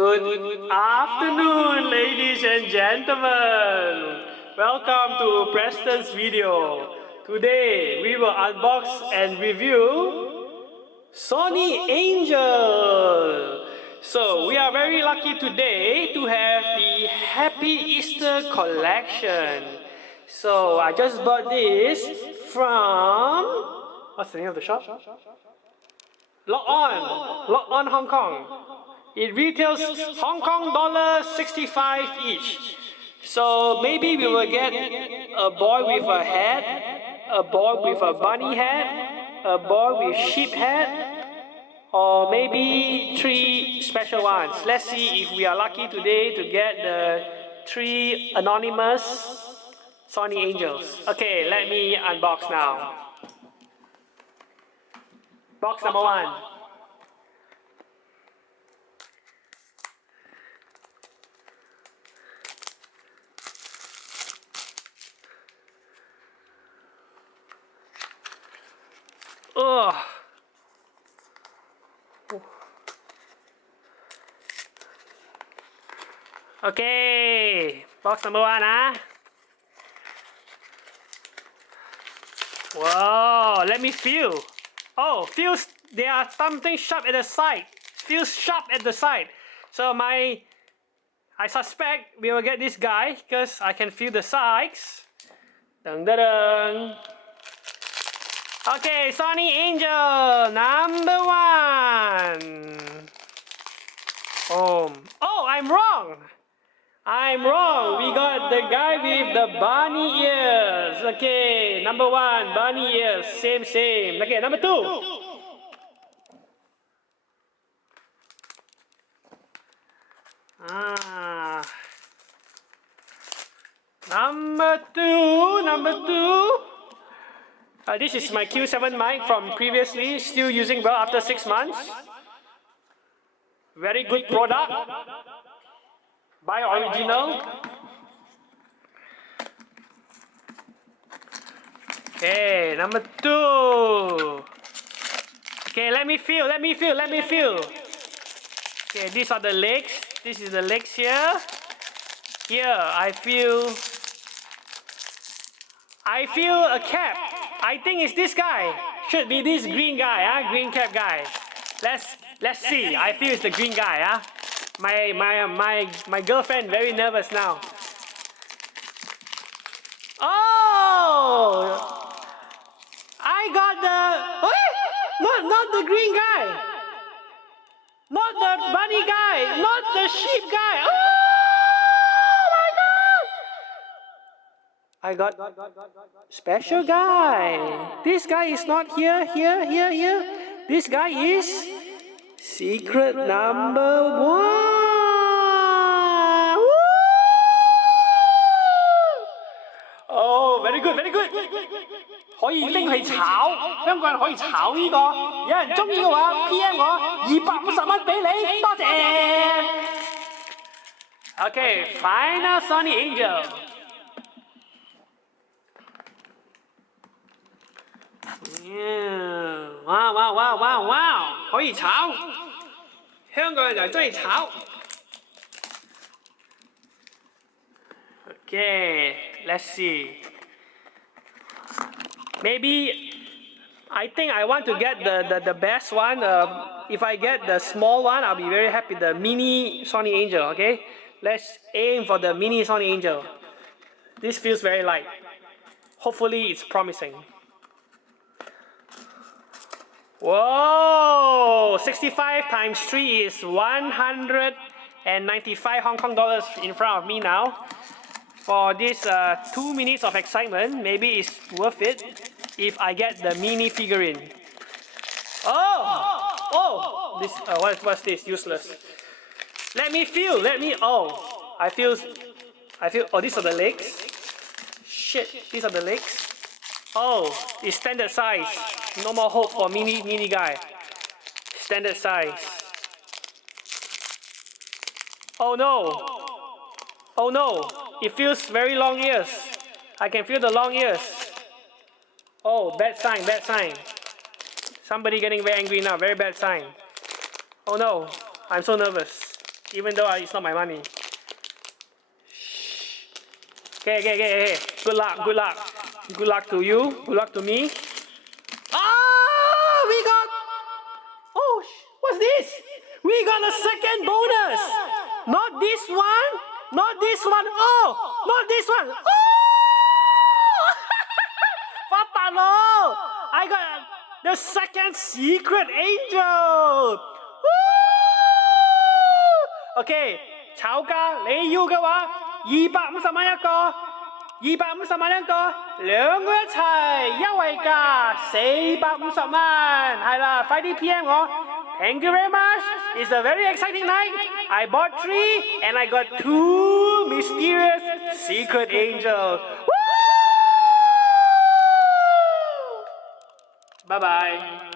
Good afternoon, ladies and gentlemen. Welcome to Preston's video. Today we will unbox and review Sonny Angel. So we are very lucky today to have the Happy Easter collection. So I just bought this from, what's the name of the shop? Lock On Hong Kong. It retails Hong Kong dollar 65 each. So maybe we will get a boy with a hat, a boy with a bunny hat, a boy with sheep hat, or maybe three special ones. Let's see if we are lucky today to get the three anonymous Sonny Angels. Okay, let me unbox now. Box number one. Ugh. Okay, box number one, huh? Whoa, let me feel. Oh, feels there are something sharp at the side. Feels sharp at the side. So I suspect we will get this guy because I can feel the sides. Dun dun dun. Okay, Sonny Angel number one. Oh, I'm wrong. I'm wrong. We got the guy with the bunny ears. Okay, number one, bunny ears. Same. Okay, number two. Number two. This is my Q7 mic from previously, still using well after 6 months. Very good product. Buy original. Okay, number two. Okay, let me feel. Okay, these are the legs. This is the legs here. Here, I feel a cap. I think it's this guy. Should be this green guy, green cap guy. Let's see. I feel it's the green guy, My girlfriend very nervous now. Oh! I got not the green guy. Not the bunny guy. Not the sheep guy. Oh my god! I got special guy. This guy is not here. This guy is secret number one. Woo! Oh, very good. 可以拎去炒，香港人可以炒呢個。有人中意嘅話 ，PM 我250蚊俾你，多謝。Okay, final Sonny Angel. Wow! 可以炒，香港人就中意炒。Okay, let's see. Maybe I think I want to get the best one. If I get the small one, I'll be very happy. The mini Sonny Angel. Okay, let's aim for the mini Sonny Angel. This feels very light. Hopefully, it's promising. Whoa! 65 times 3 is 195 Hong Kong dollars in front of me now. For this 2 minutes of excitement, maybe it's worth it if I get the mini figurine. Oh! This what's this? Useless. Let me feel. I feel. Oh, these are the legs. Shit, these are the legs. Oh, it's standard size. No more hope for mini guy. Standard size. Oh no! It feels very long ears. I can feel the long ears. Oh, bad sign. Somebody getting very angry now. Very bad sign. Oh no, I'm so nervous. even though it's not my money. Okay. Good luck to you. Good luck to me. Ah, we got. Oh, what's this? We got a second bonus. Not this one. Oh, not this one. Oh! 發達咯 I got the second secret angel. OK， 炒價你要嘅話，250蚊一個，250蚊一個，兩個一齊優惠價450蚊，係啦，快啲 PM 我。Thank you very much. It's a very exciting night. I bought 3 and I got 2 mysterious secret angels. Bye bye.